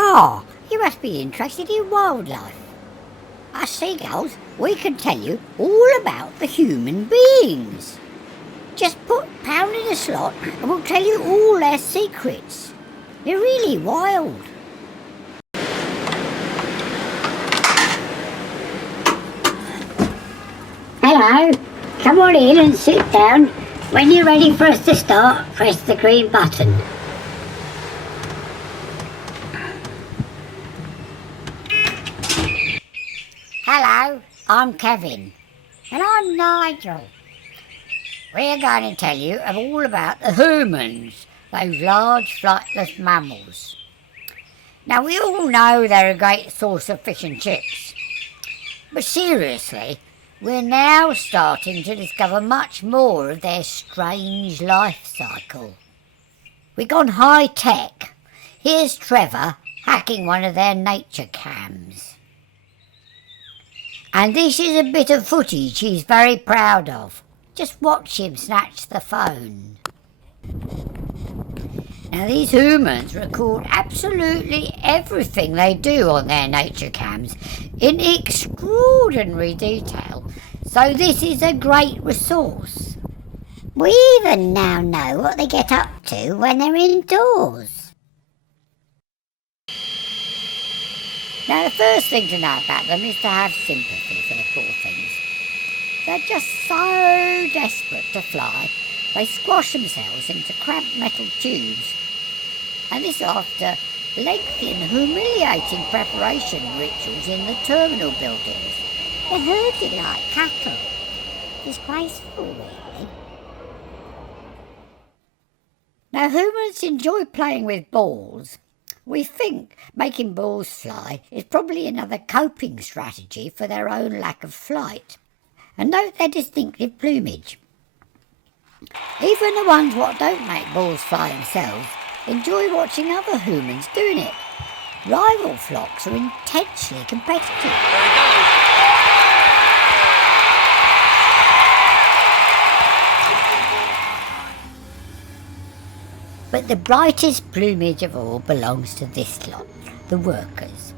Ah, you must be interested in wildlife. Us seagulls, we can tell you all about the human beings. Just put Pound in a slot and we'll tell you all their secrets. They're really wild. Hello, come on in and sit down. When you're ready for us to start, press the green button. Hello, I'm Kevin. And I'm Nigel. We're going to tell you all about the humans, those large flightless mammals. Now, we all know they're a great source of fish and chips. But seriously, we're now starting to discover much more of their strange life cycle. We've gone high tech. Here's Trevor hacking one of their nature cams. And this is a bit of footage he's very proud of. Just watch him snatch the phone. Now, these humans record absolutely everything they do on their nature cams in extraordinary detail, so this is a great resource. We even now know what they get up to when they're indoors. Now, the first thing to know about them is to have sympathy for the poor things. They're just so desperate to fly, they squash themselves into cramped metal tubes. And this after lengthy and humiliating preparation rituals in the terminal buildings. They're herded like cattle. Disgraceful, really. Now, humans enjoy playing with balls. We think making balls fly is probably another coping strategy for their own lack of flight. And note their distinctive plumage. Even the ones what don't make balls fly themselves enjoy watching other humans doing it. Rival flocks are intensely competitive. But the brightest plumage of all belongs to this lot, the workers.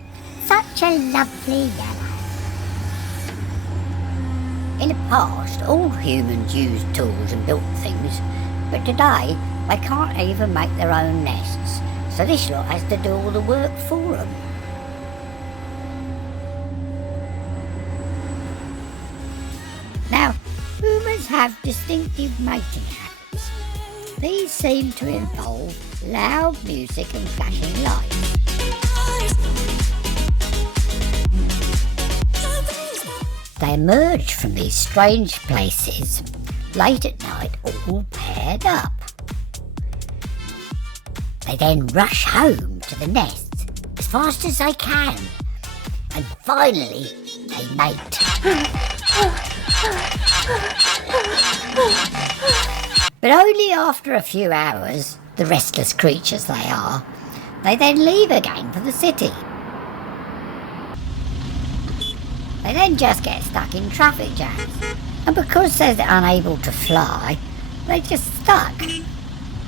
Such a lovely yellow. In the past, all humans used tools and built things, but today they can't even make their own nests, so this lot has to do all the work for them. Now, humans have distinctive mating habits. These seem to involve loud music and flashing lights. They emerge from these strange places late at night, all paired up. They then rush home to the nests as fast as they can, and finally they mate. But only after a few hours, the restless creatures they are, they then leave again for the city. They then just get stuck in traffic jams, and because they're unable to fly, they're just stuck.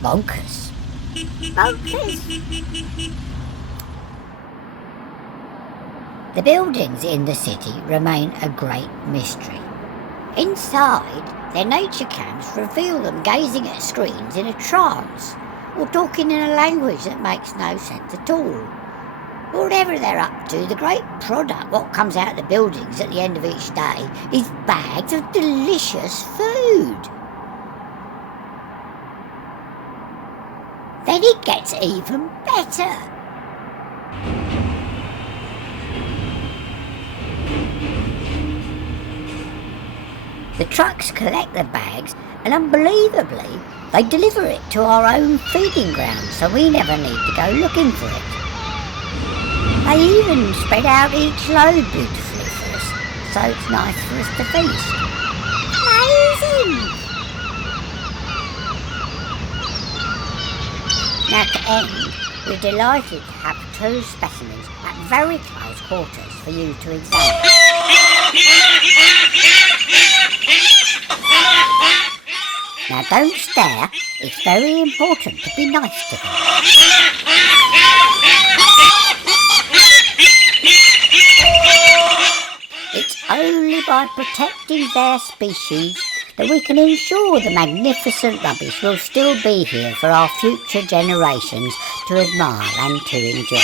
Bonkers. Bonkers. The buildings in the city remain a great mystery. Inside, their nature cams reveal them gazing at screens in a trance, or talking in a language that makes no sense at all. Whatever they're up to, the great product what comes out of the buildings at the end of each day is bags of delicious food. Then it gets even better. The trucks collect the bags and unbelievably they deliver it to our own feeding ground, so we never need to go looking for it. They even spread out each load beautifully for us, so it's nice for us to feast. Amazing! Now to end, we're delighted to have 2 specimens at very close quarters for you to examine. Now don't stare, it's very important to be nice to them. only by protecting their species that we can ensure the magnificent rubbish will still be here for our future generations to admire and to enjoy.